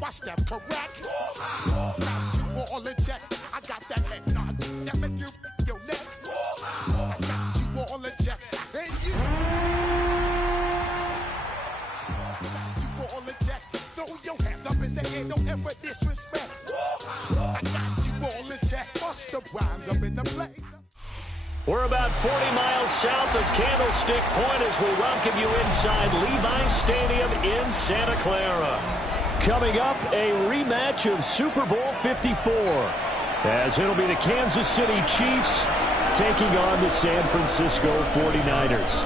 I step correct. Got you all in check. I got that head nod that make you your neck. I got you all in check. And you got you all in check. Throw your hands up in the air, don't ever disrespect. I got you all in check. Bust the rhymes up in the place. We're about 40 miles south of Candlestick Point as we welcome you inside Levi's Stadium in Santa Clara. Coming up, a rematch of Super Bowl 54, as it'll be the Kansas City Chiefs taking on the San Francisco 49ers.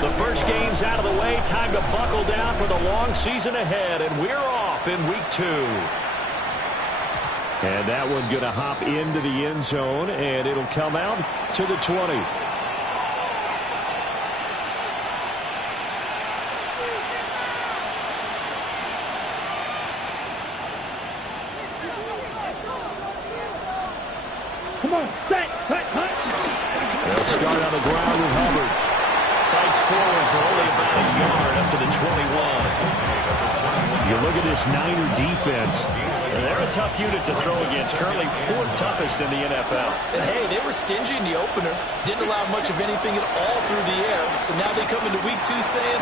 The first game's out of the way. Time to buckle down for the long season ahead, and we're off in Week 2. And that one going to hop into the end zone, and it'll come out to the 20. Come on, set, cut. They'll start on the ground with Hubbard. Fights forward for only about a yard up to the 21. You look at this Niner defense. They're a tough unit to throw against, currently 4th toughest in the NFL. And hey, they were stingy in the opener. Didn't allow much of anything at all through the air. So now they come into Week 2 saying,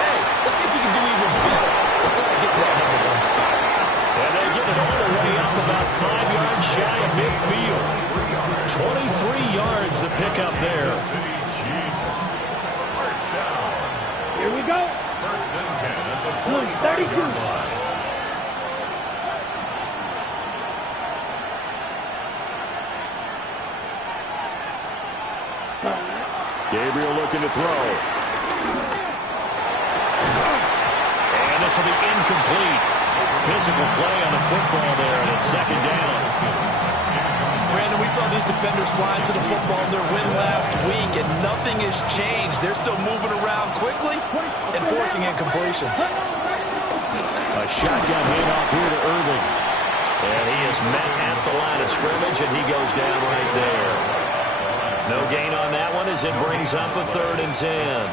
hey, let's see if we can do even better. Let's go and get to that #1 spot. And they get it all the way up about 5 yards shy of midfield. 23 yards the pickup there. Here we go. First and 10 at the 32. line. Gabriel looking to throw. And this will be incomplete. Physical play on the football there, and it's second down. Brandon, we saw these defenders flying to the football in their win last week, and nothing has changed. They're still moving around quickly and forcing incompletions. A shotgun handoff here to Irving. And he is met at the line of scrimmage, and he goes down right there. No gain on that one as it brings up a 3rd and 10.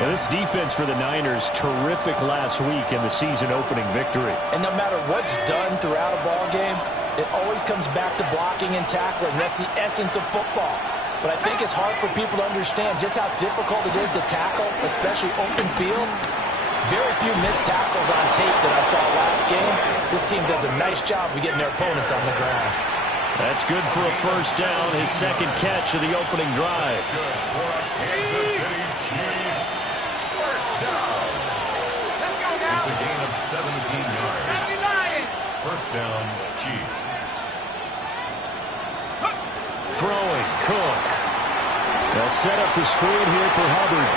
Well, this defense for the Niners, terrific last week in the season-opening victory. And no matter what's done throughout a ball game, it always comes back to blocking and tackling. That's the essence of football. But I think it's hard for people to understand just how difficult it is to tackle, especially open field. Very few missed tackles on tape that I saw last game. This team does a nice job of getting their opponents on the ground. That's good for a first down, his second catch of the opening drive. Good for Kansas City Chiefs. First down. It's a gain of 17 yards. First down, Chiefs. Throwing, Cook. They'll set up the screen here for Hubbard.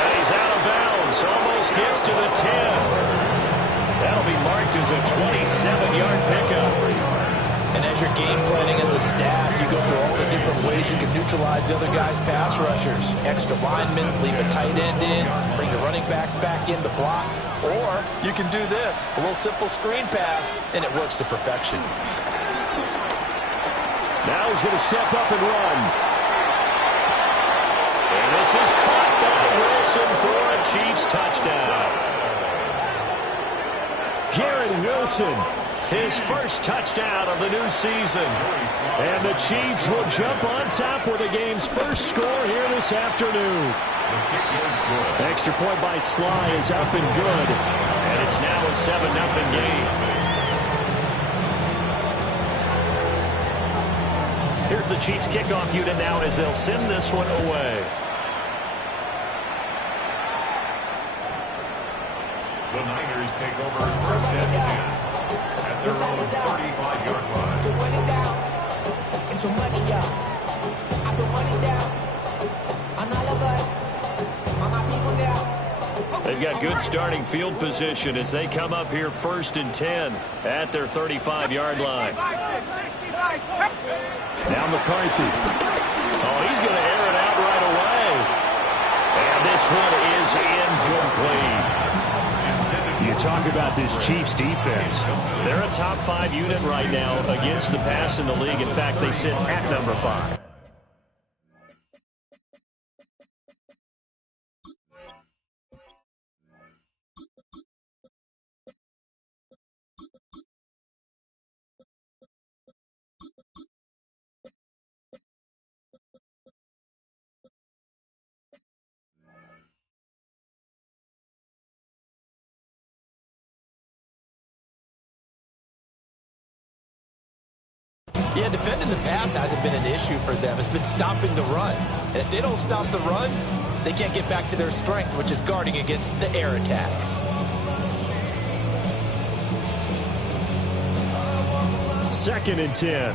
And he's out of bounds, almost gets to the 10. That'll be marked as a 27-yard pickup. And as you're game planning as a staff, you go through all the different ways you can neutralize the other guy's pass rushers. Extra linemen, leave a tight end in, bring the running backs back in to block. Or you can do this, a little simple screen pass, and it works to perfection. Now he's going to step up and run. And this is caught by Wilson for a Chiefs touchdown. Garrett Wilson, his first touchdown of the new season. And the Chiefs will jump on top with the game's first score here this afternoon. Extra point by Sly is up and good. And it's now a 7-0 game. Here's the Chiefs kickoff unit now as they'll send this one away. The Niners take over first and 10 at their own 35-yard line. To run it down, get your money up. I put money down on all of us, on my people now. They've got good starting field position as they come up here first and 10 at their 35-yard line. Now McCarthy. Oh, he's going to air it out right away. And this one is incomplete. You talk about this Chiefs defense. They're a top 5 unit right now against the pass in the league. In fact, they sit at number 5. Yeah, defending the pass hasn't been an issue for them. It's been stopping the run. And if they don't stop the run, they can't get back to their strength, which is guarding against the air attack. Second and 10.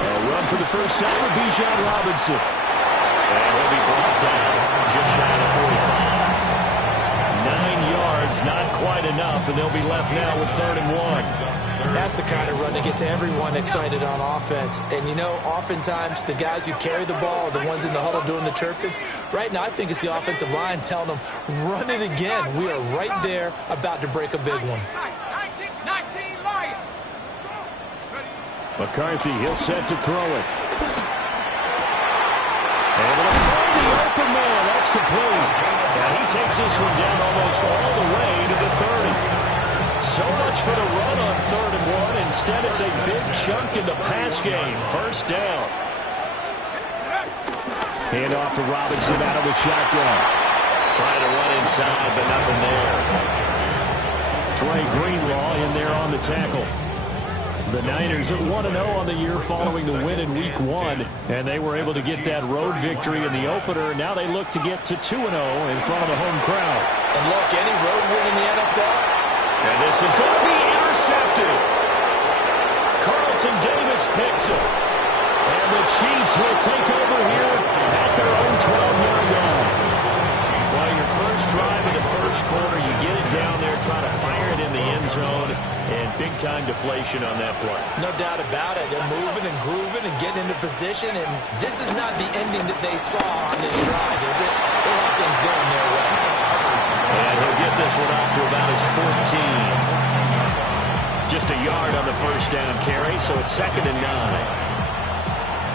A run for the first time with Bijan Robinson. And he'll be brought down just shy of 45. 9 yards, not quite enough, and they'll be left now with 3rd and 1. That's the kind of run that gets everyone excited on offense. And, you know, oftentimes the guys who carry the ball are the ones in the huddle doing the chirping. Right now, I think it's the offensive line telling them, run it again. We are right there about to break a big one. McCarthy, he'll set to throw it. Able to find the open man. That's complete. And he takes this one down almost all the way to the 30. So much for the run on 3rd and 1. Instead, it's a big chunk in the pass game. First down. Hand off to Robinson out of the shotgun. Trying to run inside, but nothing there. Trey Greenlaw in there on the tackle. The Niners are 1-0 on the year following the win in Week 1, and they were able to get that road victory in the opener. Now they look to get to 2-0 in front of the home crowd. And look, any road win in the NFL, and this is going to be intercepted. Carlton Davis picks it. And the Chiefs will take over here at their own 12-yard line. Well, your first drive in the first quarter, you get it down there, try to fire it in the end zone, and big-time deflation on that play. No doubt about it. They're moving and grooving and getting into position, and this is not the ending that they saw on this drive, is it? They have things going their way. And he'll get this one out to about his 14. Just a yard on the first down carry, so it's 2nd and 9.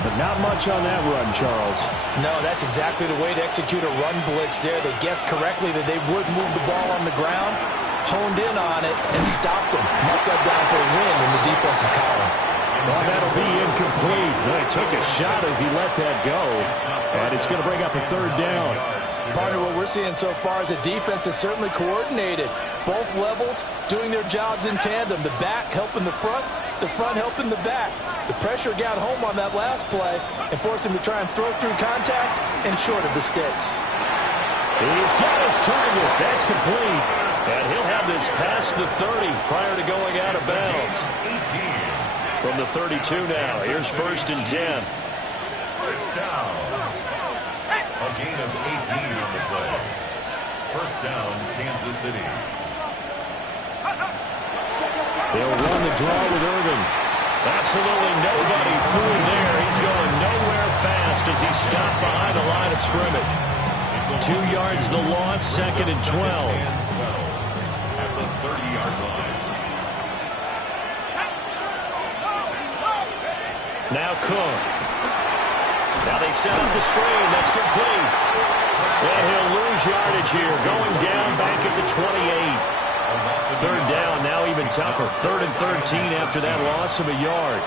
But not much on that run, Charles. No, that's exactly the way to execute a run blitz there. They guessed correctly that they would move the ball on the ground, honed in on it, and stopped them. Marked that down for a win in the defense's column. Well, that'll be incomplete. Well, he took a shot as he let that go, and it's going to bring up a 3rd down. Partner, what we're seeing so far is a defense that's certainly coordinated. Both levels doing their jobs in tandem. The back helping the front helping the back. The pressure got home on that last play and forced him to try and throw through contact and short of the sticks. He's got his target. That's complete. And he'll have this past the 30 prior to going out of bounds. From the 32 now, here's 1st and 10. First down. A gain of 18 on the play. First down, Kansas City. They'll run the draw with Irvin. Absolutely nobody through there. He's going nowhere fast as he's stopped behind the line of scrimmage. 2 yards the loss, 2nd and 12. At the 30-yard line. Now Cook. Now they set up the screen. That's complete. And he'll lose yardage here. Going down back at the 28. 3rd down, now even tougher. 3rd and 13 after that loss of a yard.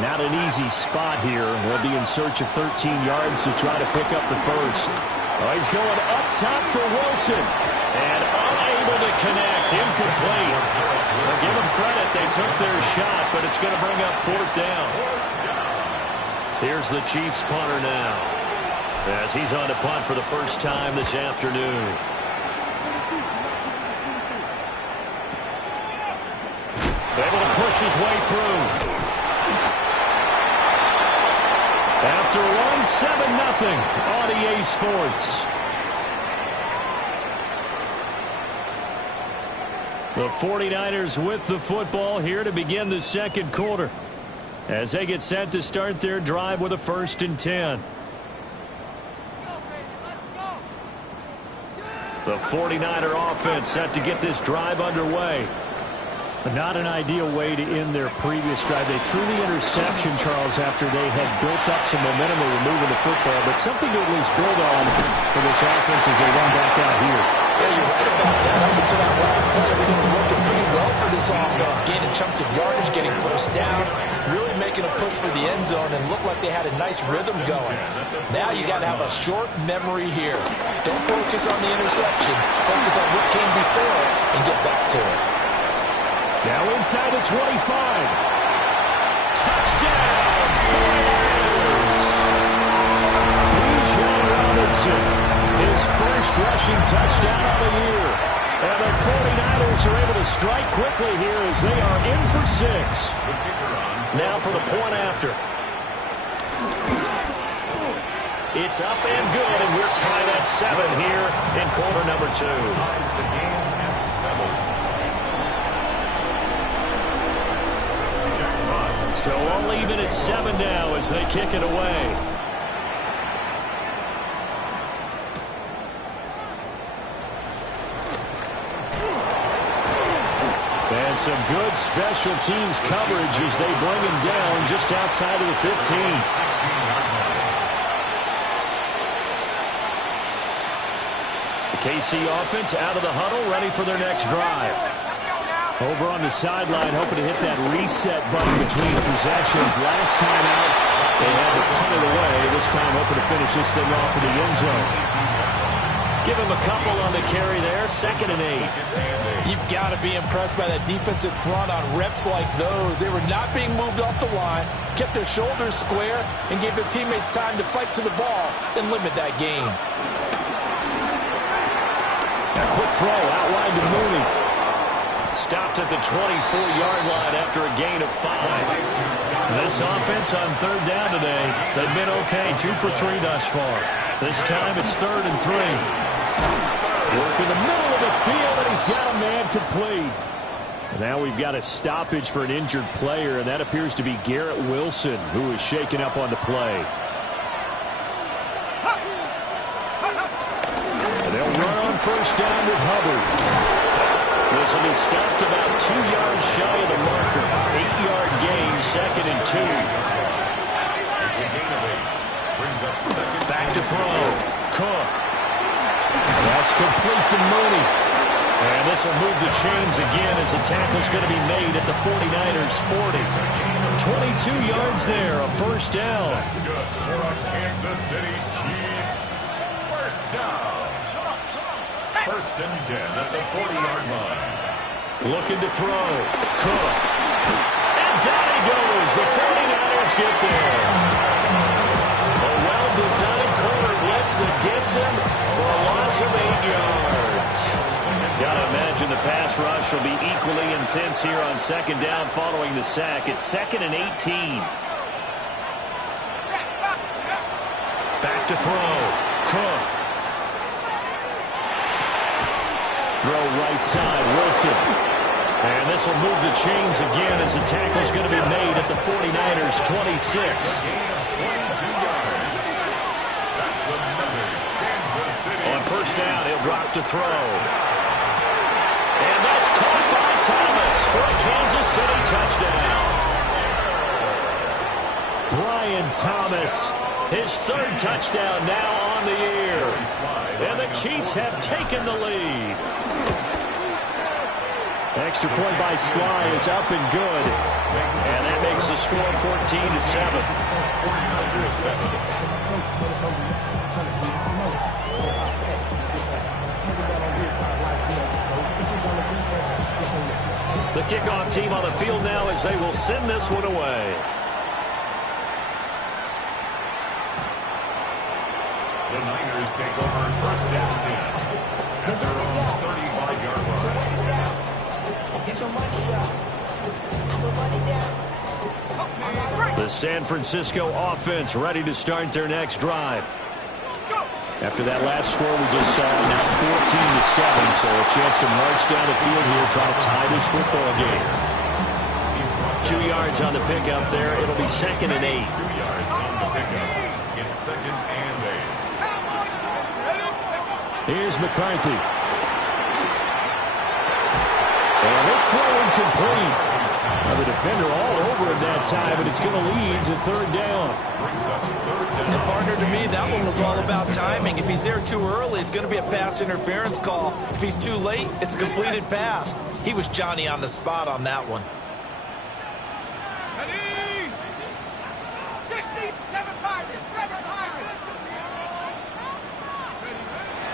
Not an easy spot here. They'll be in search of 13 yards to try to pick up the first. Oh, he's going up top for Wilson. And unable to connect. Incomplete. Well, give them credit. They took their shot, but it's going to bring up 4th down. Here's the Chiefs punter now, as he's on to punt for the first time this afternoon. Able to push his way through. After one, 7-0 on EA Sports. The 49ers with the football here to begin the second quarter as they get set to start their drive with a 1st and 10. The 49er offense set to get this drive underway. But not an ideal way to end their previous drive. They threw the interception, Charles, after they had built up some momentum. They were moving the football, but something to at least build on for this offense as they run back out here. Yeah, you're right about that. Up until that last play, everything was working pretty well for this offense. Gaining chunks of yardage, getting first downs, really making a push for the end zone, and looked like they had a nice rhythm going. Now you got to have a short memory here. Don't focus on the interception. Focus on what came before it and get back to it. Now inside the 25. Touchdown, 49ers! Bijan Robinson, his first rushing touchdown of the year. And the 49ers are able to strike quickly here as they are in for 6. Now for the point after. It's up and good, and we're tied at 7 here in quarter number 2. Ties the game at 7. So all even at 7 now as they kick it away. And some good special teams coverage as they bring him down just outside of the 15. The KC offense out of the huddle, ready for their next drive. Over on the sideline, hoping to hit that reset button between possessions. Last time out, they had to punt it away. This time, hoping to finish this thing off in the end zone. Give him a couple on the carry there. 2nd and 8. You've got to be impressed by that defensive front on reps like those. They were not being moved off the line, kept their shoulders square, and gave their teammates time to fight to the ball and limit that gain. A quick throw out wide to Mooney. Stopped at the 24-yard line after a gain of 5. This offense on 3rd down today, they've been okay. 2 for 3 thus far. This time it's 3rd and 3. Work in the middle of the field, and he's got a man complete. Now we've got a stoppage for an injured player, and that appears to be Garrett Wilson, who is shaken up on the play. And they'll run on 1st down with Hubbard. This will be stopped about 2 yards shy of the marker. 8-yard gain, 2nd and 2. It's a gain of 8. Brings up 2nd. Back to throw. Cook. That's complete to Mooney. And this will move the chains again as the tackle's going to be made at the 49ers' 40. 22 yards there, a 1st down. That's good for a Kansas City Chiefs. 1st down. 1st and 10 at the 40-yard line. Looking to throw. Cook. And down he goes. The 49ers get there. A well-designed corner blitz that gets him for a loss of 8 yards. Got to imagine the pass rush will be equally intense here on 2nd down following the sack. It's 2nd and 18. Back to throw. Cook. Throw right side, Wilson. And this will move the chains again as the tackle's going to be made at the 49ers' 26. Gain of 22 yards. That's another Kansas City. On 1st down, he'll drop to throw. And that's caught by Thomas for a Kansas City touchdown. Brian Thomas, his 3rd touchdown now on the year. And the Chiefs have taken the lead. Extra point by Sly is up and good. And that makes the score 14-7. The kickoff team on the field now as they will send this one away. The Niners take over 1st and 10 at their own 35-yard line. Get your money up. I put money down. The San Francisco offense ready to start their next drive. After that last score we just saw, now 14-7, so a chance to march down the field here, try to tie this football game. 2 yards on the pickup there. It'll be 2nd and 8. 2 yards on the pickup. It's 2nd and 8. Here's McCarthy. And this throw incomplete. Now the defender all over him that time, but it's going to lead to 3rd down. Brings up 3rd down. And partner, to me, that one was all about timing. If he's there too early, it's going to be a pass interference call. If he's too late, it's a completed pass. He was Johnny on the spot on that one.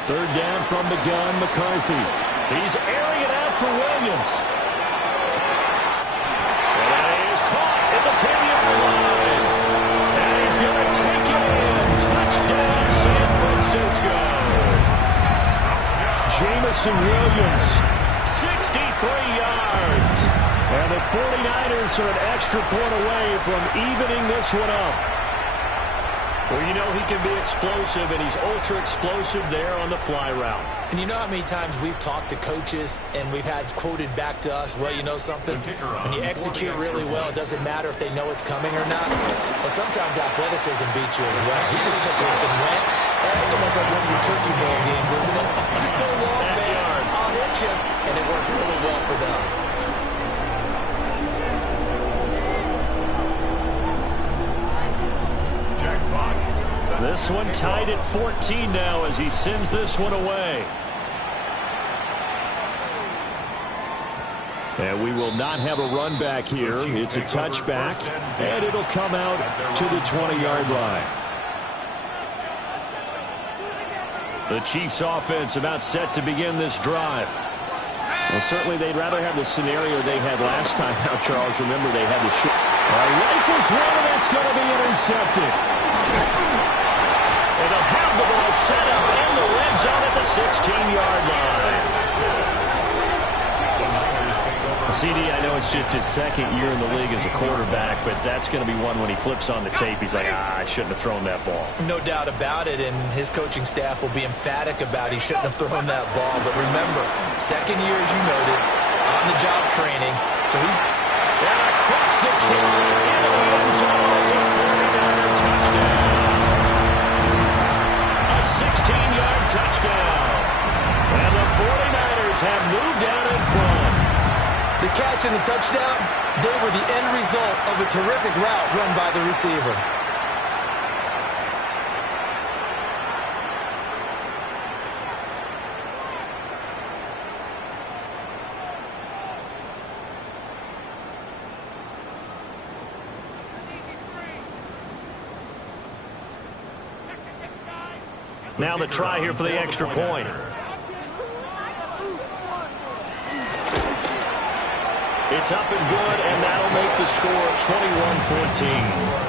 3rd down from the gun, McCarthy. He's airing it out for Williams. And that is caught at the 10-yard line. And he's going to take it in. Touchdown, San Francisco. Jamison Williams, 63 yards. And the 49ers are an extra point away from evening this one up. Well, you know he can be explosive, and he's ultra-explosive there on the fly route. And you know how many times we've talked to coaches and we've had quoted back to us, well, you know something? When you execute really well, it doesn't matter if they know it's coming or not. But sometimes athleticism beats you as well. He just took off and went. It's almost like one of your Turkey Bowl games, isn't it? Just go long, man. I'll hit you. And it worked really well for them. This one tied at 14 now as he sends this one away. And we will not have a run back here. It's a touchback, and it'll come out to the 20-yard line. The Chiefs offense about set to begin this drive. Well, certainly they'd rather have the scenario they had last time out, Charles. Remember, they had the shot. Rifles one, and that's going to be intercepted. And they'll have the ball set up in the red zone at the 16-yard line. CD, I know it's just his 2nd year in the league as a quarterback, but that's going to be one when he flips on the tape. He's like, I shouldn't have thrown that ball. No doubt about it, and his coaching staff will be emphatic about he shouldn't have thrown that ball. But remember, 2nd year, as you noted, on-the-job training. So he's across the chalk into the end zone. It's a 49er touchdown. 16-yard touchdown. And the 49ers have moved out in front. The catch and the touchdown, they were the end result of a terrific route run by the receiver. Now the try here for the extra point. It's up and good, and that'll make the score 21-14.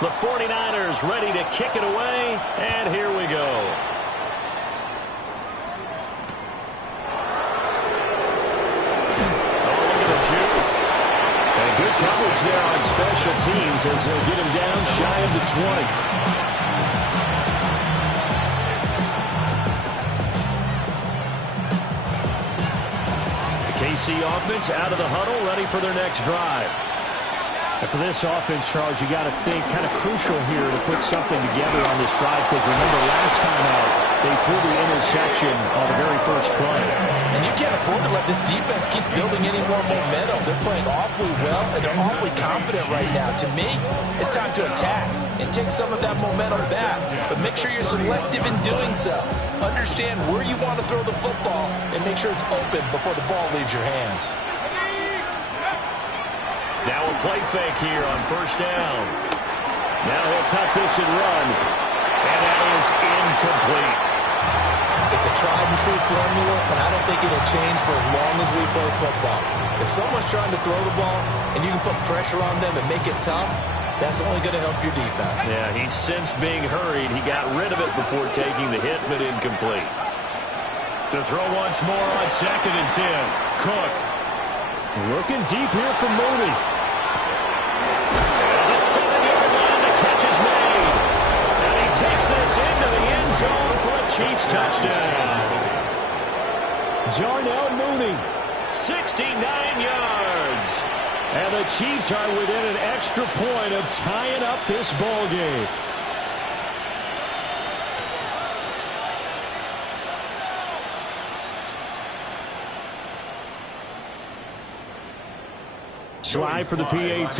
The 49ers ready to kick it away, and here we go. Oh, look at the juke. And good coverage there on special teams as they'll get him down shy of the 20. The KC offense out of the huddle, ready for their next drive. And for this offense, Charles, you got to think kind of crucial here to put something together on this drive, because remember last time out they threw the interception on the very first play. And you can't afford to let this defense keep building any more momentum. They're playing awfully well, and they're awfully confident right now. To me, it's time to attack and take some of that momentum back. But make sure you're selective in doing so. Understand where you want to throw the football and make sure it's open before the ball leaves your hands. Now a play fake here on first down. Now he'll tuck this and run. And that is incomplete. It's a tried and true formula, and I don't think it'll change for as long as we play football. If someone's trying to throw the ball and you can put pressure on them and make it tough, that's only going to help your defense. Yeah, he's since being hurried. He got rid of it before taking the hit, but incomplete. To throw once more on 2nd and 10. Cook. Looking deep here for Mooney. And the 7-yard line, the catch is made. And he takes this into the end zone for a Chiefs touchdown. Darnell Mooney, 69 yards. And the Chiefs are within an extra point of tying up this ball game. Slide for the PAT.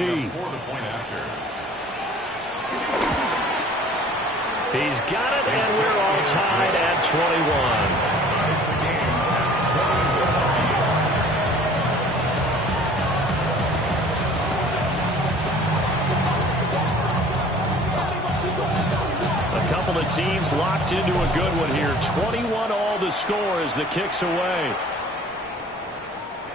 He's got it, and we're all tied at 21. A couple of teams locked into a good one here. 21 all the score as the kick's away.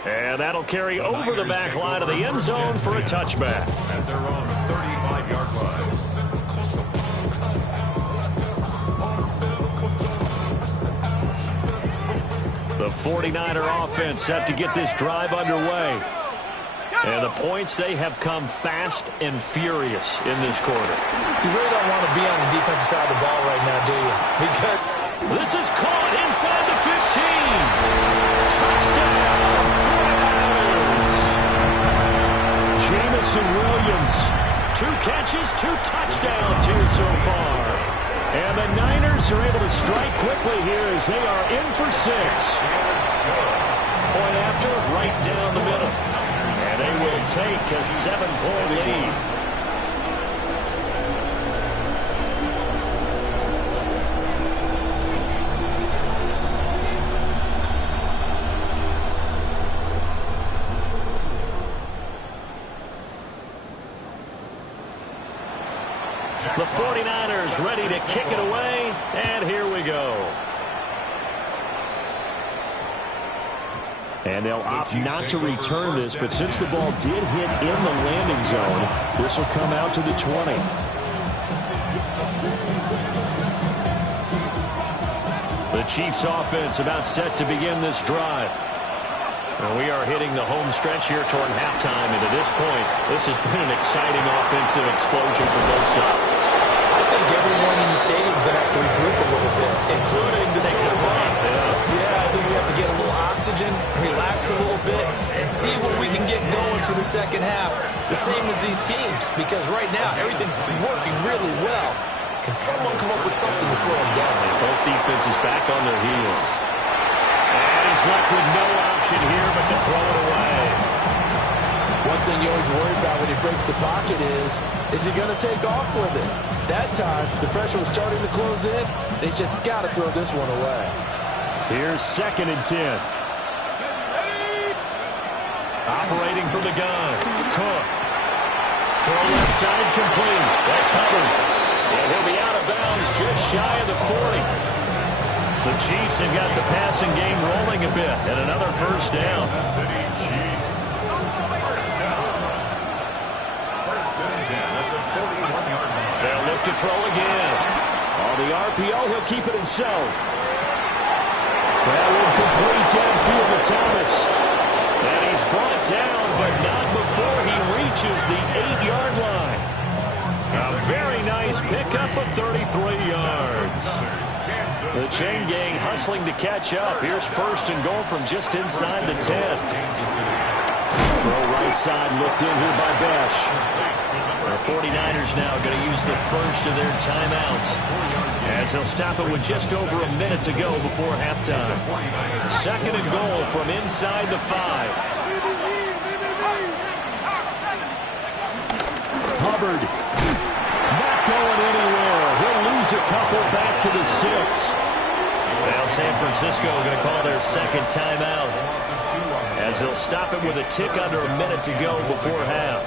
And that'll carry over the back line of the end zone for a touchback. At their own 35-yard line. The 49er offense set to get this drive underway. And the points, they have come fast and furious in this quarter. You really don't want to be on the defensive side of the ball right now, do you? Because this is caught inside the 15. Touchdown, 49ers. Jamison Williams. 2 catches, 2 touchdowns here so far. And the Niners are able to strike quickly here as they are in for 6. Point after, right down the middle. And they will take a 7-point lead. The 49ers ready to kick it away, and here we go. And they'll opt not to return this, but since the ball did hit in the landing zone, this will come out to the 20. The Chiefs offense about set to begin this drive. And we are hitting the home stretch here toward halftime, and at this point, this has been an exciting offensive explosion for both sides. I think everyone in the stadium is going to have to regroup a little bit, including the two of us. Yeah, I think we have to get a little oxygen, relax a little bit, and see what we can get going for the second half. The same as these teams, because right now, everything's working really well. Can someone come up with something to slow them down? Both defenses back on their heels. And he's left with no option here but to throw it away. One thing you always worry about when he breaks the pocket is he going to take off with it? That time, the pressure was starting to close in. They just got to throw this one away. Here's 2nd and 10. Operating from the gun. Cook. Throw left side complete. That's Hubbard. And he'll be out of bounds just shy of the 40. The Chiefs have got the passing game rolling a bit, and another first down. City Chiefs. First down. First and 10 at the 41-yard line. They'll look to throw again. On the RPO, he'll keep it himself. That will complete downfield to Thomas. And he's brought down, but not before he reaches the 8-yard line. A very nice pickup of 33 yards. The chain gang hustling to catch up. Here's 1st and goal from just inside the 10. Throw right side looked in here by Besh. The 49ers now going to use the first of their timeouts as they'll stop it with just over a minute to go before halftime. 2nd and goal from inside the 5. Hubbard not going anywhere. He'll lose a couple back to the 6. Well, San Francisco going to call their second timeout as they'll stop it with a tick under a minute to go before half.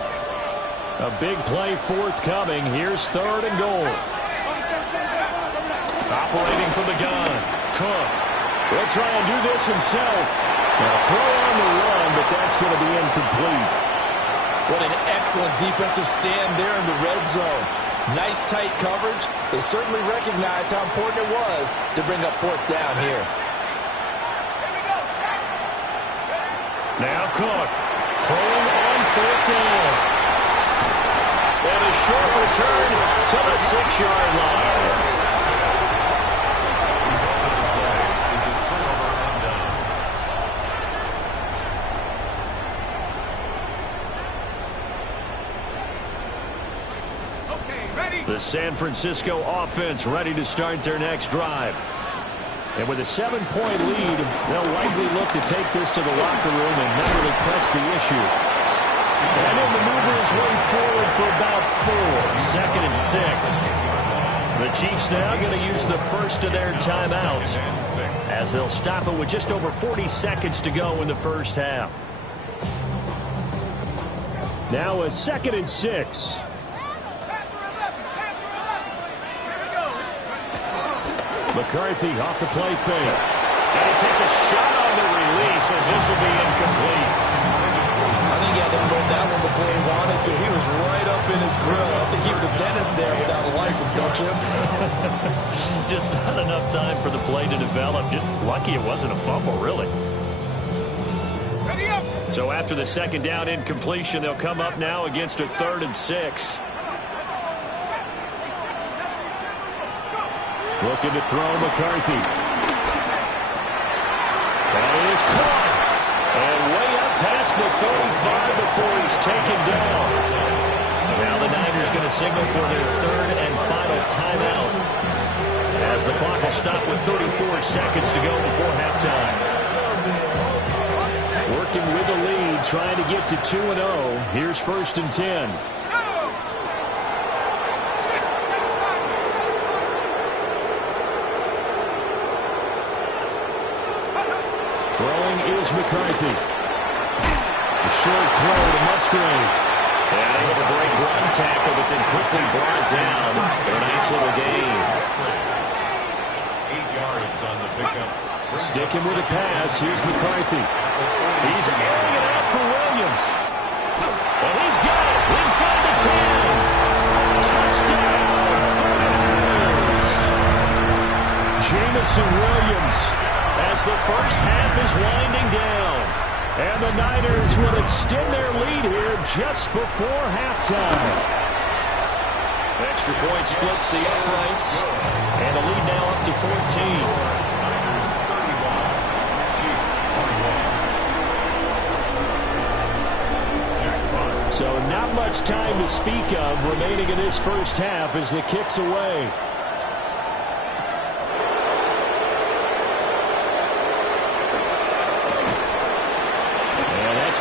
A big play forthcoming. Here's 3rd and goal. Operating from the gun. Cook. He'll try and do this himself. Now throw on the run, but that's going to be incomplete. What an excellent defensive stand there in the red zone. Nice tight coverage. They certainly recognized how important it was to bring up fourth down here. Now Cook throwing on fourth down. And a short return to the 6-yard line. The San Francisco offense ready to start their next drive. And with a 7-point lead, they'll likely look to take this to the locker room and not really press the issue. And he'll maneuver his way forward for about 4. 2nd and 6. The Chiefs now going to use the first of their timeouts as they'll stop it with just over 40 seconds to go in the first half. Now a 2nd and 6. McCarthy off the play fake. And he takes a shot on the release as this will be incomplete. I think he had unrolled that one before he wanted to. He was right up in his grill. I think he was a dentist there without a license, don't you? Just not enough time for the play to develop. Just lucky it wasn't a fumble, really. Ready up. So after the second down incompletion, they'll come up now against a 3rd and 6. Looking to throw McCarthy. And it is caught. And way up past the 35 before he's taken down. Now the Niners going to signal for their 3rd and final timeout, as the clock will stop with 34 seconds to go before halftime. Working with the lead, trying to get to 2-0. Here's 1st and 10. Throwing is McCarthy. A short throw to Musgrave. And able to break one tackle, but then quickly brought down for a nice little gain. 8 yards on the pickup. Sticking with a pass. Here's McCarthy. He's airing it out for Williams. And he's got it inside the 10. Touchdown, 49ers. Jamison Williams, as the first half is winding down. And the Niners will extend their lead here just before halftime. Extra point splits the uprights. And the lead now up to 14. So not much time to speak of remaining in this first half as the kick's away.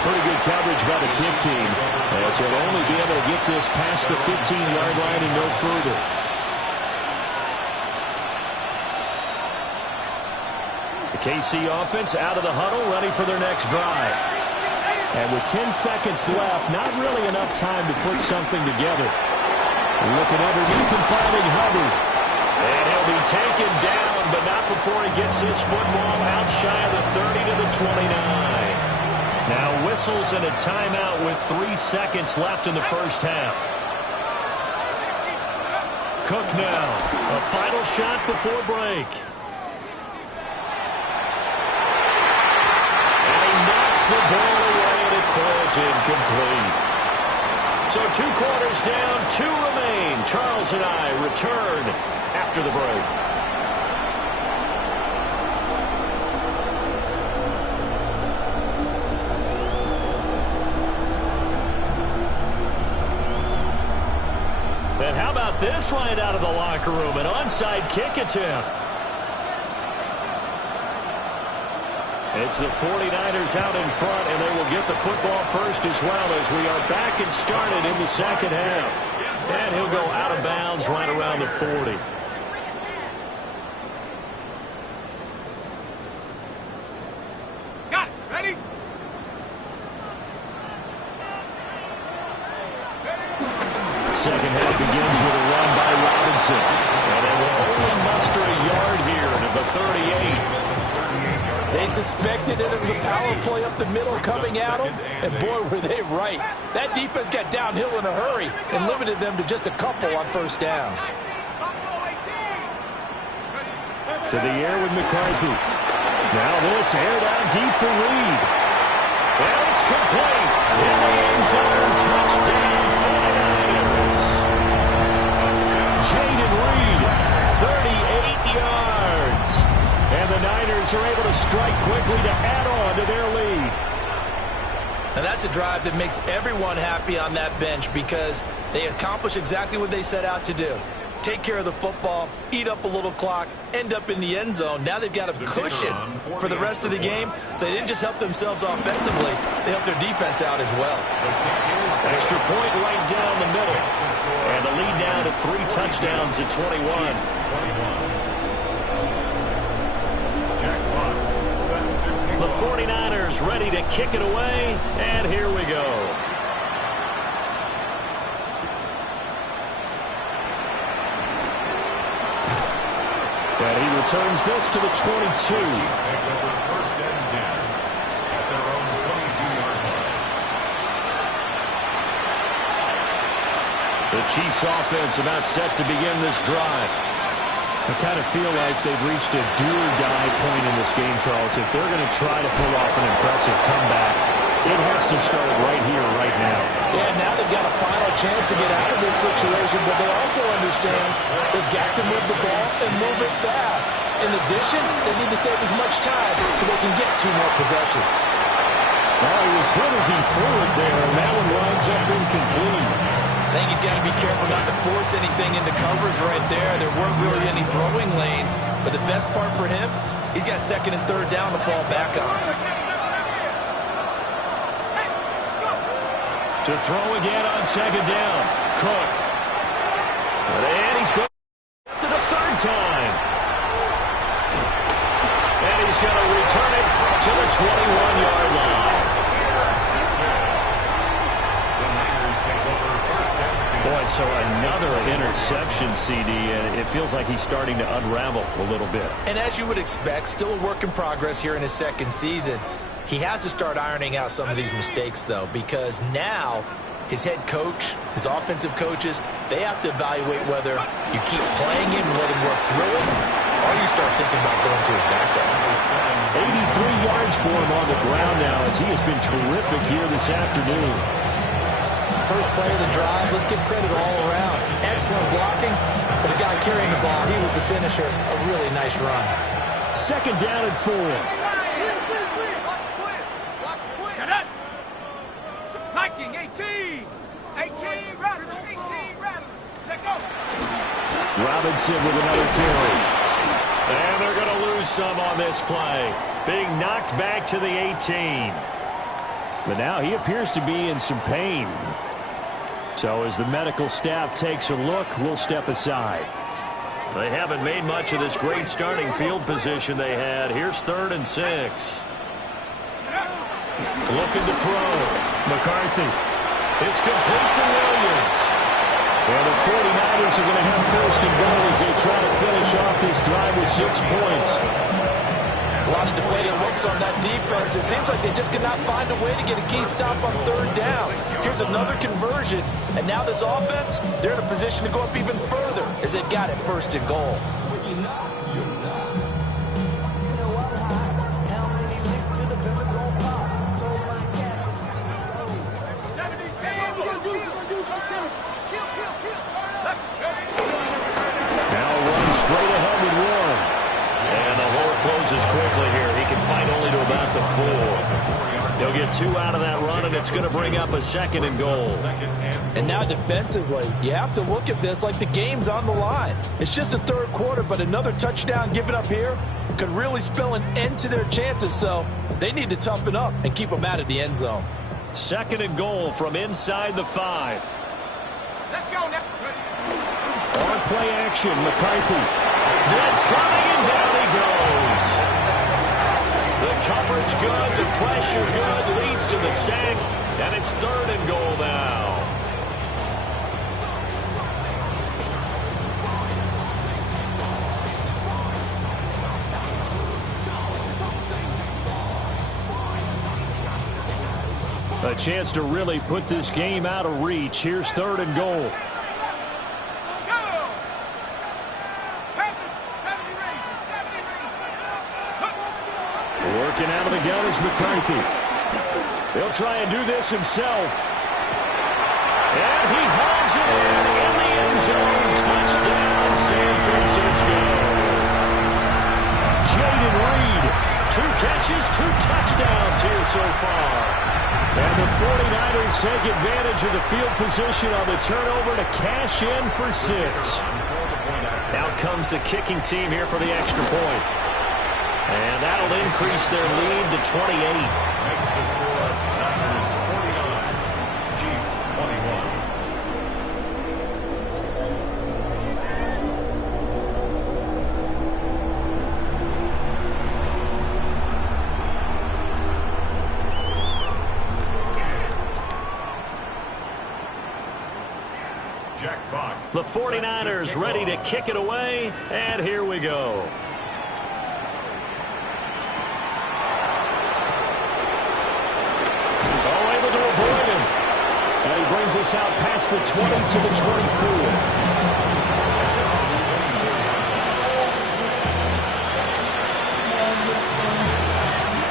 Pretty good coverage by the kick team, as they'll only be able to get this past the 15-yard line and no further. The KC offense out of the huddle, ready for their next drive. And with 10 seconds left, not really enough time to put something together. Looking underneath and finding Hubbard. And he'll be taken down, but not before he gets this football out shy of the 30 to the 29. Now whistles and a timeout with 3 seconds left in the first half. Cook now. A final shot before break. And he knocks the ball away and it falls incomplete. So 2 quarters down, 2 remain. Charles and I return after the break. And how about this right out of the locker room? An onside kick attempt. It's the 49ers out in front, and they will get the football first as well, as we are back and started in the second half. And he'll go out of bounds right around the 40. Got it. Ready? Second half begins with a run by Robinson. And they will only muster a yard here to the 38. They suspected that it was a power play up the middle coming at them, and boy, were they right. That defense got downhill in a hurry and limited them to just a couple on first down. To the air with McCarthy. Now this, air down deep for Reed. And it's complete. In the end zone, touchdown 49ers. Jaden Reed, 38 yards. And the Niners are able to strike quickly to add on to their lead. Now that's a drive that makes everyone happy on that bench because they accomplish exactly what they set out to do. Take care of the football, eat up a little clock, end up in the end zone. Now they've got a cushion for the rest of the game. So they didn't just help themselves offensively, they helped their defense out as well. Extra point right down the middle. And the lead now to 3 touchdowns at 21. The 49ers ready to kick it away, and here we go. And he returns this to the 22. Chiefs take over 1st and 10 at their own 22-yard line. The Chiefs offense about set to begin this drive. I kind of feel like they've reached a do-or-die point in this game, Charles. If they're going to try to pull off an impressive comeback, it has to start right here, right now. Yeah, now they've got a final chance to get out of this situation, but they also understand they've got to move the ball and move it fast. In addition, they need to save as much time so they can get 2 more possessions. Well, he was hit as he threw it there, and that one winds up incomplete. I think he's got to be careful not to force anything into coverage right there. There weren't really any throwing lanes, but the best part for him, he's got 2nd and 3rd down to fall back on. To throw again on 2nd down. Cook. And he's going to the 3rd time. And he's going to return it to the 21-yard line. Boy, so another interception, CD, and it feels like he's starting to unravel a little bit. And as you would expect, still a work in progress here in his 2nd season. He has to start ironing out some of these mistakes, though, because now his head coach, his offensive coaches, they have to evaluate whether you keep playing him and let him work through it, or you start thinking about going to his backup. 83 yards for him on the ground now as he has been terrific here this afternoon. First play of the drive, let's give credit all around. Excellent blocking, but the guy carrying the ball, he was the finisher. A really nice run. 2nd down and 4. Viking 18. 18 Rattlers. 18 Rattlers. Take over. Robinson with another carry. And they're going to lose some on this play. Being knocked back to the 18. But now he appears to be in some pain. So as the medical staff takes a look, we'll step aside. They haven't made much of this great starting field position they had. Here's 3rd and 6. Looking to throw. McCarthy. It's complete to Williams. And the 49ers are going to have 1st and goal as they try to finish off this drive with 6 points. A lot of deflated looks on that defense. It seems like they just cannot find a way to get a key stop on 3rd down. Here's another conversion, and now this offense, they're in a position to go up even further as they've got it 1st and goal. Now run straight ahead with 1. And the hole closes quickly here. He can fight only to about the 4. He'll get 2 out of that run, and it's going to bring up a 2nd and goal. And now defensively, you have to look at this like the game's on the line. It's just the 3rd quarter, but another touchdown given up here could really spell an end to their chances, so they need to toughen up and keep them out of the end zone. 2nd and goal from inside the 5. Let's go now. On play action, McCarthy. Blitz coming, and down he goes. The coverage good, the pressure good, leads to the sack, and it's 3rd and goal now. A chance to really put this game out of reach. Here's 3rd and goal. Working out of the gun is McCarthy. He'll try and do this himself. And he hauls it in the end zone. Touchdown, San Francisco. Jaden Reed, 2 catches, 2 touchdowns here so far. And the 49ers take advantage of the field position on the turnover to cash in for 6. Out comes the kicking team here for the extra point. And that'll increase their lead to 28. Makes the score Niners 49, Chiefs 21. Jack Fox. The 49ers ready to kick it away, and here we go. And he brings us out past the 20 to the 24.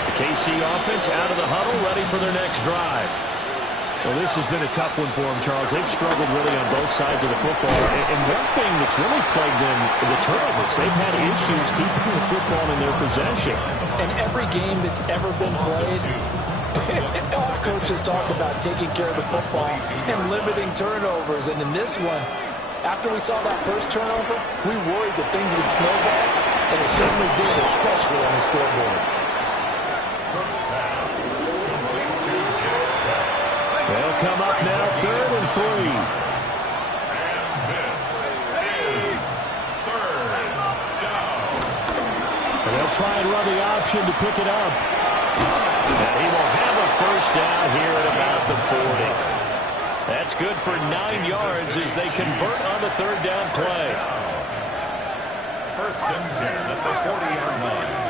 The KC offense out of the huddle, ready for their next drive. Well, this has been a tough one for them, Charles. They've struggled really on both sides of the football. And one thing that's really plagued them, the turnovers. They've had issues keeping the football in their possession. And every game that's ever been played, all coaches talk about taking care of the football and limiting turnovers. And in this one, after we saw that first turnover, we worried that things would snowball, and it certainly did, especially on the scoreboard. They'll come up now, 3rd and 3. And this is 3rd down. And they'll try and run the option to pick it up. And he will have a first down here at about the 40. That's good for 9 yards as they convert on the 3rd down play. 1st and 10 at the 40-yard line.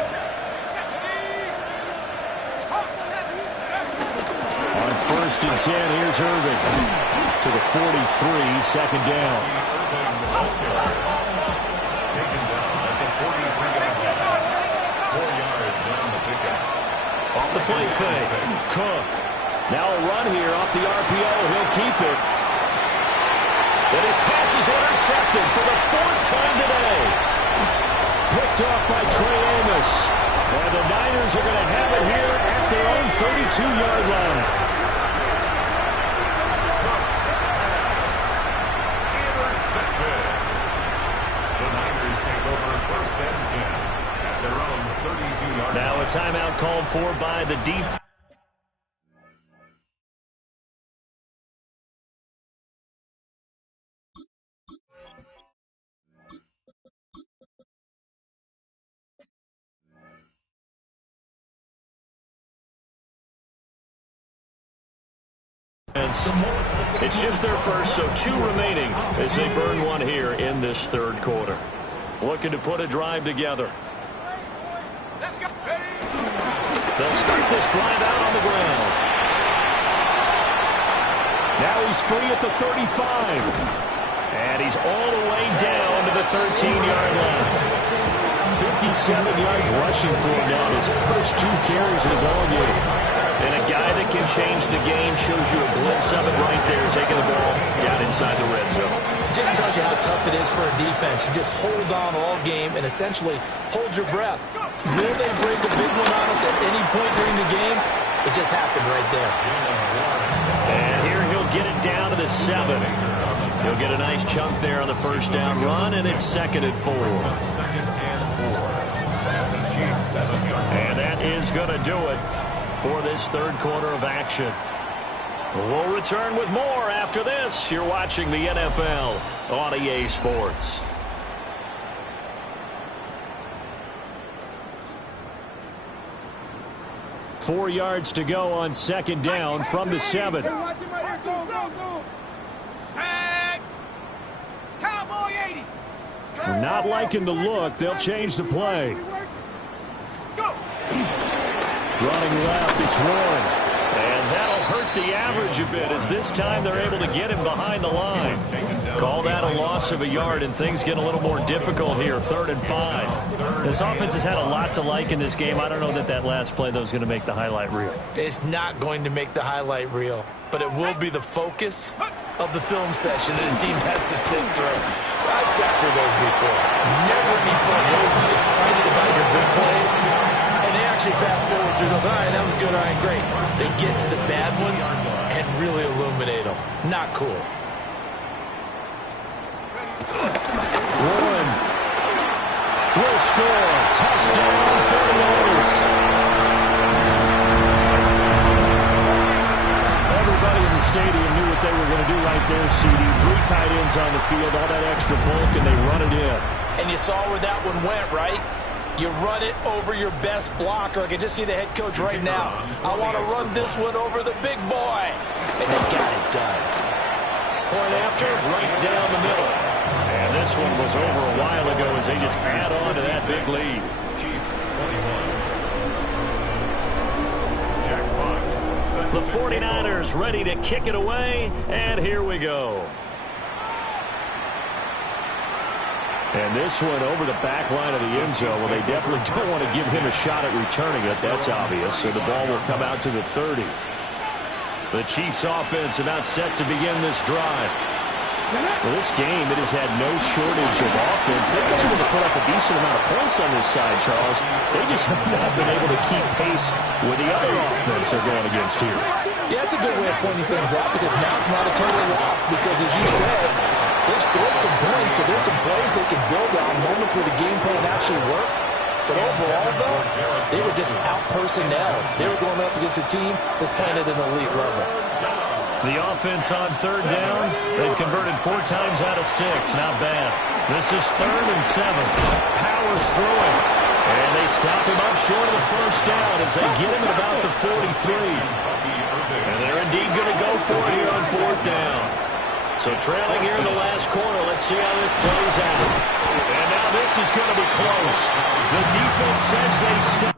On 1st and 10, here's Irving to the 43, 2nd down. Taken down at the 43-yard line. 4 yards on the pickup. Off the play fake. Cook. Now a run here off the RPO. He'll keep it. But his pass is intercepted for the 4th time today. Picked off by Trey Amos. And the Niners are going to have it here at their own 32-yard line. Intercepted. The Niners take over 1st and 10 at their own 32-yard line. Now a timeout called for by the defense. It's just their first, so 2 remaining as they burn one here in this 3rd quarter. Looking to put a drive together. They'll start this drive out on the ground. Now he's free at the 35. And he's all the way down to the 13-yard line. 57 yards rushing for him now. His first 2 carries of the ball game. And a guy that can change the game, shows you a glimpse of it right there, taking the ball down inside the red zone. It just tells you how tough it is for a defense. You just hold on all game and essentially hold your breath. Will they break a big one on us at any point during the game? It just happened right there. And here he'll get it down to the 7. He'll get a nice chunk there on the 1st down run, and it's 2nd and 4. 2nd and 4. And that is going to do it for this 3rd quarter of action. We'll return with more after this. You're watching the NFL on EA Sports. Four yards to go on 2nd down from the 7. Cowboy 80. Not liking the look. They'll change the play. Go. Running left, it's Warren. And that'll hurt the average a bit as this time they're able to get him behind the line. Call that a loss of a yard, and things get a little more difficult here, 3rd and 5. This offense has had a lot to like in this game. I don't know that last play, though, is going to make the highlight reel. It's not going to make the highlight reel, but it will be the focus of the film session that the team has to sit through. I've sat through those before. Never any fun. You're always excited about your good plays, and they actually fast forward through those. All right, that was good. All right, great. They get to the bad ones and really illuminate them. Not cool. Warren will score. Touchdown, 49ers. Everybody in the stadium knew what they were going to do right there, CD. 3 tight ends on the field, all that extra bulk, and they run it in. And you saw where that one went, right? You run it over your best blocker. I can just see the head coach right now. I want to run this one over the big boy. And they got it done. Point after, right down the middle. And this one was over a while ago as they just add on to that big lead. Chiefs 21. Jack Fox. The 49ers ready to kick it away, and here we go. And this one over the back line of the end zone. Well, they definitely don't want to give him a shot at returning it. That's obvious. So the ball will come out to the 30. The Chiefs offense about set to begin this drive. Well, this game, it has had no shortage of offense. They've been able to put up a decent amount of points on this side, Charles. They just have not been able to keep pace with the other offense they're going against here. Yeah, that's a good way of pointing things out because now it's not a total loss because, as you said, they've scored some points, so there's some plays they can build on, moments where the game plan actually worked. But overall, though, they were just out-personnelled. They were going up against a team that's playing at an elite level. The offense on 3rd down. They've converted 4 times out of 6. Not bad. This is 3rd and 7. Powers throwing. And they stop him up short of the 1st down as they get him at about the 43. And they're indeed going to go for it here on 4th down. So trailing here in the last quarter. Let's see how this plays out. And now this is going to be close. The defense says they stop.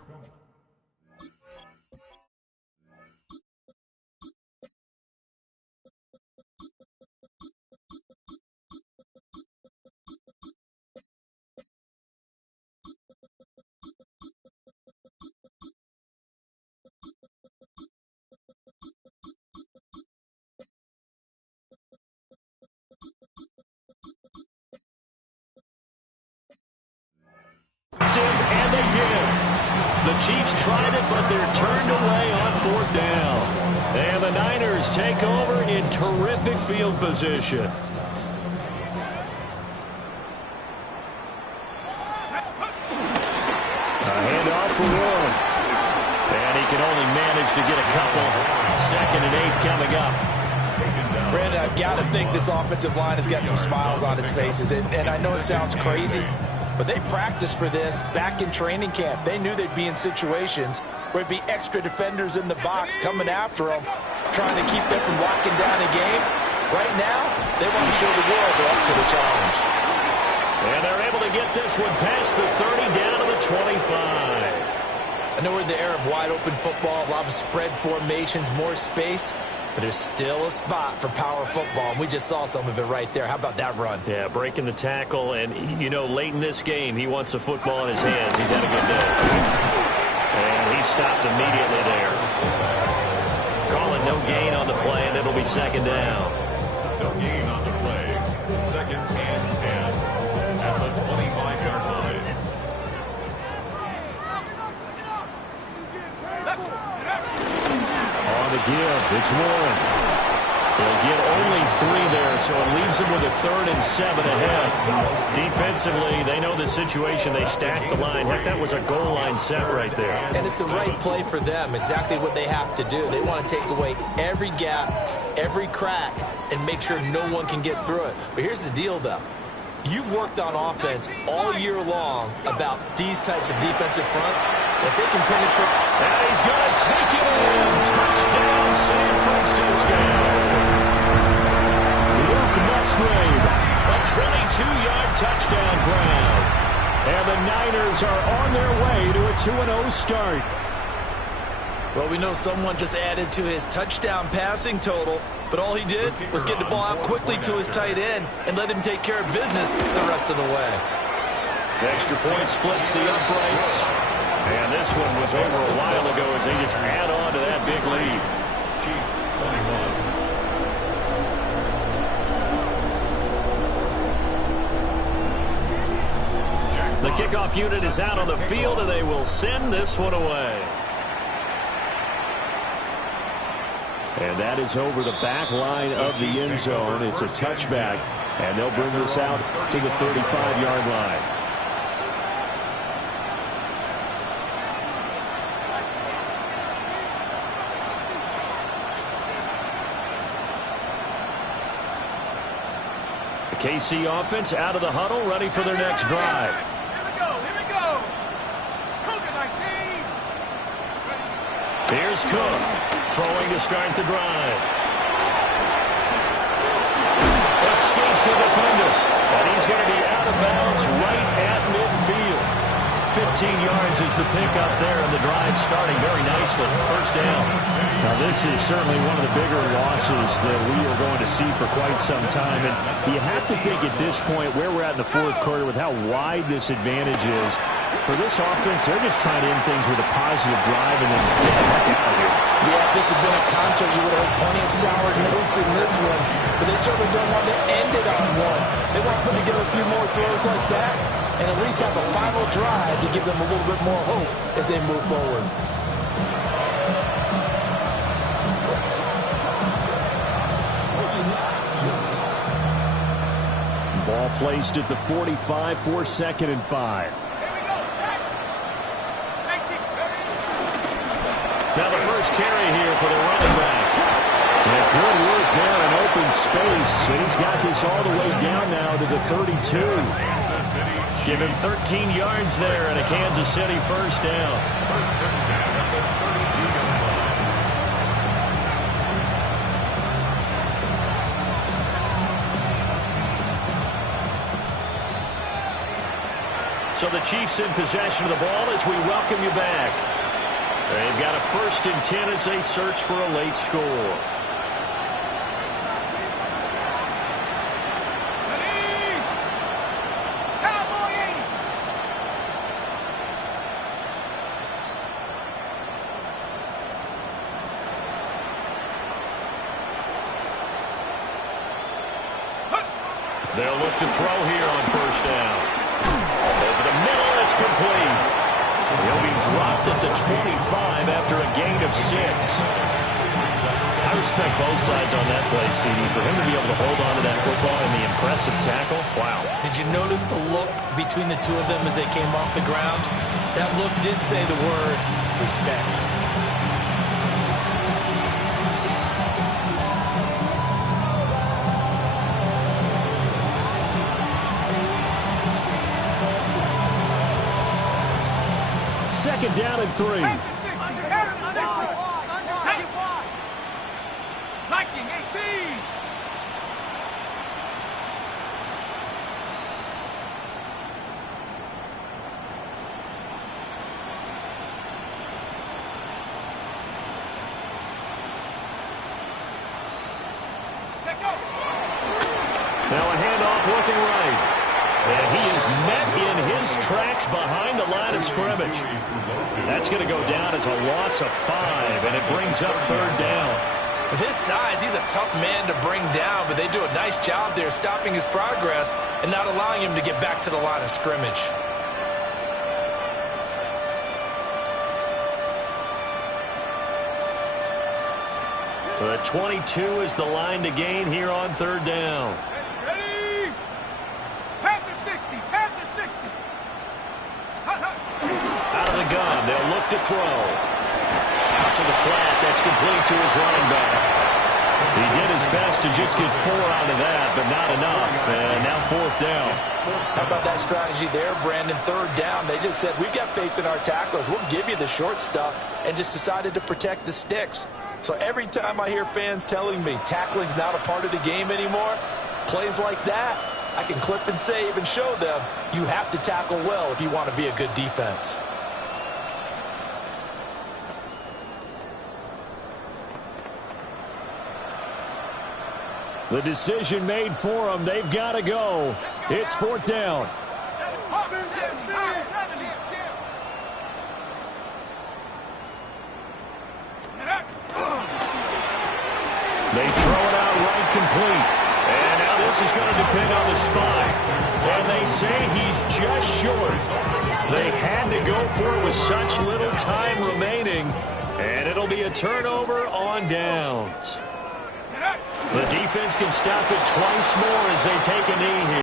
And they did. The Chiefs tried it, but they're turned away on 4th down. And the Niners take over in terrific field position. A handoff for Warren. And he can only manage to get a couple. 2nd and 8 coming up. Brandon, I've got to think this offensive line has got some smiles on its faces. And I know it sounds crazy, but they practiced for this back in training camp. They knew they'd be in situations where it'd be extra defenders in the box coming after them, trying to keep them from locking down a game. Right now, they want to show the world they're up to the challenge. And they're able to get this one past the 30 down to the 25. I know we're in the era of wide-open football, a lot of spread formations, more space, but there's still a spot for power football, and we just saw some of it right there. How about that run? Yeah, breaking the tackle, and, you know, late in this game, he wants the football in his hands. He's had a good day. And he stopped immediately there. Calling no gain on the play, and it'll be 2nd down. No gain on the play. 2nd and 10 at the 25-yard line. On the give, it's Warren. They'll get only 3 there, so it leaves them with a 3rd and 7 ahead. Defensively, they know the situation. They stack the line. Heck, that was a goal line set right there. And it's the right play for them, exactly what they have to do. They want to take away every gap, every crack, and make sure no one can get through it. But here's the deal, though. You've worked on offense all year long about these types of defensive fronts. If they can penetrate. And he's going to take it in. Touchdown, San Francisco. Luke Musgrave, a 22-yard touchdown grab. And the Niners are on their way to a 2-0 start. Well, we know someone just added to his touchdown passing total, but all he did was get the ball out quickly to his tight end and let him take care of business the rest of the way. The extra point splits the uprights. And this one was over a while ago as they just add on to that big lead. Cheifs 21. The kickoff unit is out on the field, and they will send this one away. And that is over the back line of the end zone. It's a touchback, and they'll bring this out to the 35-yard line. The KC offense out of the huddle, ready for their next drive. Here we go. Cougar 19. Here's Cook, throwing to start the drive. Escapes the defender, and he's going to be out of bounds right at midfield. 15 yards is the pickup there, and the drive starting very nicely. First down. Now, this is certainly one of the bigger losses that we are going to see for quite some time. And you have to think at this point where we're at in the fourth quarter with how wide this advantage is. For this offense, they're just trying to end things with a positive drive and then get the heck out of here. Yeah, if this had been a concert, you would have heard plenty of sour notes in this one. But they certainly don't want to end it on one. They want to put together a few more throws like that and at least have a final drive to give them a little bit more hope as they move forward. Ball placed at the 45 for 2nd and 5. Now the first carry here for the running back. And good work there in open space. And he's got this all the way down now to the 32. Give him 13 yards there and a Kansas City first down. First and 10 at the 32-yard line. So the Chiefs in possession of the ball as we welcome you back. They've got a 1st and 10 as they search for a late score. They'll look to throw here on first down. Over the middle, it's complete. He'll be dropped at the 25 after a gain of 6. I respect both sides on that play, CD. For him to be able to hold on to that football and the impressive tackle, wow. Did you notice the look between the two of them as they came off the ground? That look did say the word respect. Second down and 3. Viking 18. Now a handoff looking right. And he is met in his tracks behind the line of scrimmage. That's going to go down as a loss of 5, and it brings up 3rd down. With his size, he's a tough man to bring down, but they do a nice job there stopping his progress and not allowing him to get back to the line of scrimmage. The 22 is the line to gain here on 3rd down. Ready? Panther 60. Panther 60. Out of the gun, they'll look to throw. Out to the flat, that's complete to his running back. He did his best to just get 4 out of that, but not enough. And now 4th down. How about that strategy there, Brandon? 3rd down. They just said, we've got faith in our tacklers. We'll give you the short stuff, and just decided to protect the sticks. So every time I hear fans telling me tackling's not a part of the game anymore, plays like that, I can clip and save and show them you have to tackle well if you want to be a good defense. The decision made for them. They've got to go. It's 4th down. They throw it out right complete. And now this is going to depend on the spy. And they say he's just short. They had to go for it with such little time remaining. And it'll be a turnover on downs. The defense can stop it twice more as they take a knee here.